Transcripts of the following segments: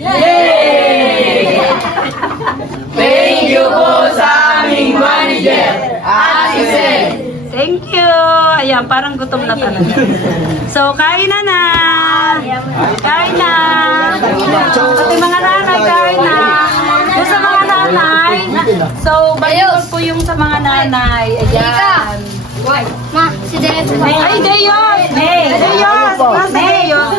Yay! Thank you po sa aming manager, Ate Sen. Thank you. Ayan, parang gutom na talaga. So, kain na na. Kain na. Pati mga nanay, kain na. Yung sa mga nanay. So, bayos po yung sa mga nanay. Ayan. Ma, si Deyos. Ay, Deyos! Deyos! Nasa Deyos?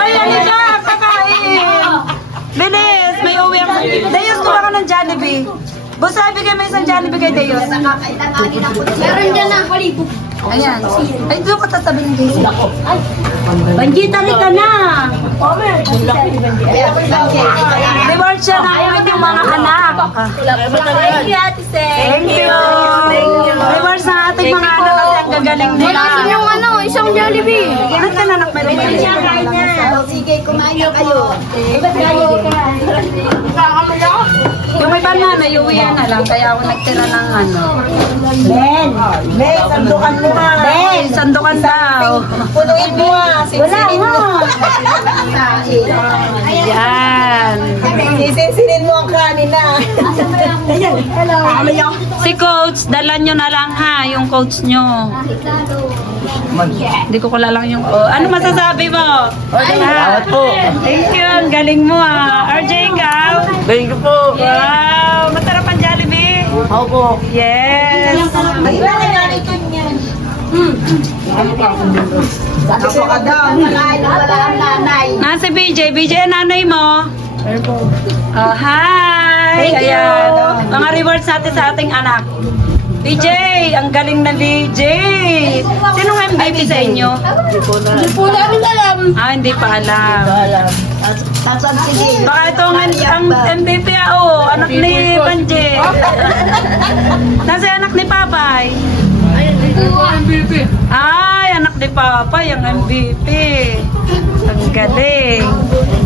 Ay, halika! Kakain! Bilis! May uwi ako. Deyos, kuha ka ng Jollibee. Busa, bigay mo isang Jollibee kay Deyos. Meron dyan na. Ayan. Ay, doon ka tatabi ng Deyos. Banji, tali ka na! Reward siya na yung mga anak. Thank you, Ate Sen. Thank you! Reward sa ating mga anak kasi ang gagaling nila. Wala yung isang Jollibee. Ba't ka nanak meron ba yun? Sige, kumain na kayo. Yung iba na, naiuwian na lang. Kaya ako nagtira ng ano. Ben, sandukan mo nga. Ben, sandukan daw. Punuin mo nga. Wala mo. Yan. Isinsinin mo ang kanin na. Hello. Si coach, dala nyo na lang ha, yung coach nyo. Hindi ko lang yung... Oh, ano masasabi mo? Salamat po. Thank you, ang galing mo ha. RJ, ikaw? Thank you po. Wow, masarap ang Jollibee. Opo. Yes. Nasa BJ, BJ ang nanay mo. Oh, hi! Thank you. Ayan, mga rewards natin sa ating anak. BJ, ang galing na BJ. Sinong MVP sa inyo? Hindi po namin alam. Ah, hindi pa alam. Baka ito ang MVP anak ni Banji. Nasa anak ni Papay? Ay, anak ni Papay, ang MVP. Ang galing.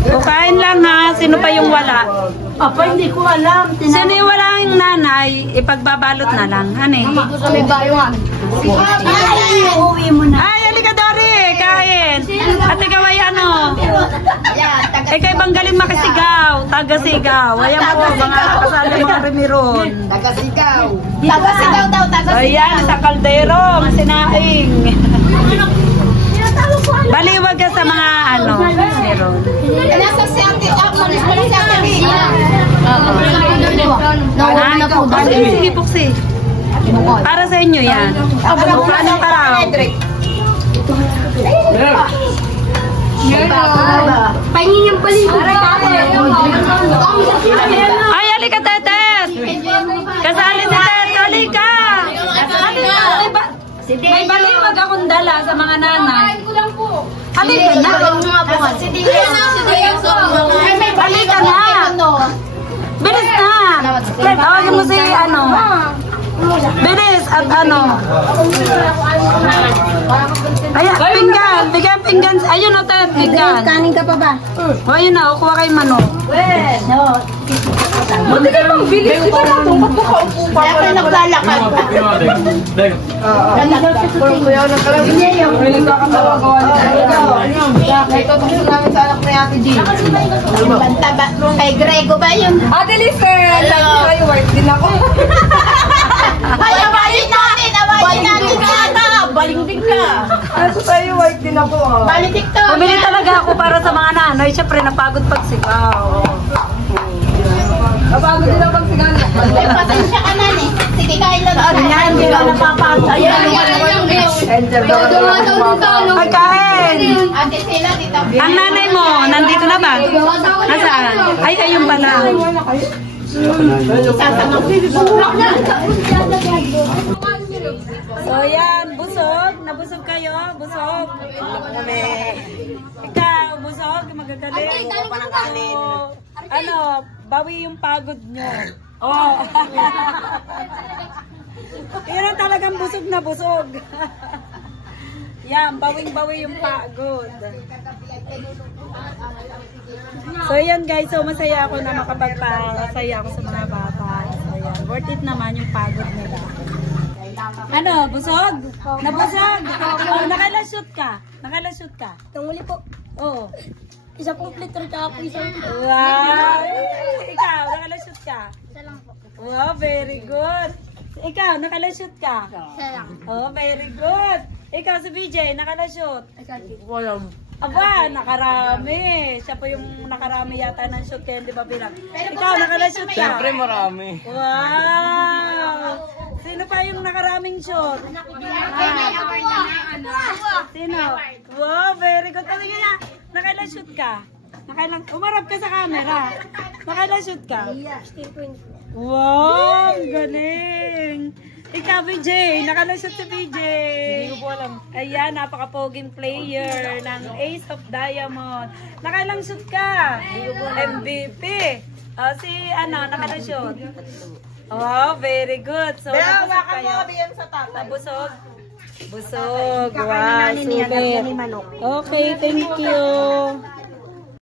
Kukain lang ha, sino pa yung wala? Apa, hindi ko alam. Sino yung wala yung nanay, ipagbabalot na lang, honey. Kami bayuan. Uuwi mo na. Ay, halika Dori, kain. At ikaw ay ano? Ikaw ibang galing makasigaw, taga-sigaw. Ayan po, mga kasali mga remiron. Tagasigaw daw, tagasigaw. Ayan, sa kaldero, sinaing. Baliwag ka sa mga ano, meron. Nasa si Ate Agnes, balik sa Ate Sige, Puksi. Para sa inyo yan. Anong taraw? Pahingin yung paligid. Ay, halika, Tetes! Kasali si Tetes, halika! May baliwag akong dala sa mga nanay. Halika na! Halika na! Bilis na! Tawagin mo si ano? Bilis at ano? Ay, pinggan! Bigyan pinggan! Ayun o, Ted, pinggan! Kanin ka pa ba? O, ayun na, kuha kayo manok. Buti ka pang bilis. Ito na ito. Ba't nakaupo pa? Kaya pa naglalakad. Kay Grego ba yun? Ate Lister, tayo work din ako. Ay, awayin natin! Awayin natin ka! Baling din ka! Ano tayo work din ako. Balik TikTok! Bumili talaga ako para sa mga nanay. Siyempre, napagod pagsigaw. Napagod din ako pagsigaw. Ay, pasensya ka na eh. Sige, kain lang. Ayan, hindi ka napapagod. Ay, kain! Ate sila dito. Ang nanay mo, nandito na ba? Nasaan? Ay, ayun pala. So, yan. Busog. Nabusog kayo? Busog? Ikaw, busog? Magagaling. So, ano, bawi yung pagod nyo. Oh. Pero talagang busog na busog. Yan, bawing-bawi yung pagod. So yan guys, so masaya ako na makapagpasaya ako sa mga bata. So yan, worth it naman yung pagod nila. Ano, busog? Nabusog? Oh, nakala-shoot ka? Nakala-shoot ka? Tunguli po. Oh. Isa pong flitter tsaka po isang... Wow! Ikaw, nakalashoot ka? Isa lang po. Wow, very good. Ikaw, nakalashoot ka? Isa lang. Oh, very good. Ikaw si BJ, nakalashoot? Walang. Aba, nakarami. Siya po yung nakarami yata ng shoot kaya hindi ba bilang? Ikaw, nakalashoot ka? Siyempre marami. Wow! Sino pa yung nakaraming shoot? Sino? Wow, very good. Kasi nga, nakailang-shoot ka? Umarap ka sa camera. Nakailang-shoot ka? Wow, galing. Ikaw, BJ. Nakailang-shoot si BJ. Hindi ko po alam. Ayan, napaka-poging player ng Ace of Diamond. Nakailang-shoot ka? MVP. Si, nakailang-shoot? Wow, very good. So, nabusog kayo. Nabusog? Busog. Wow, super. Okay, thank you.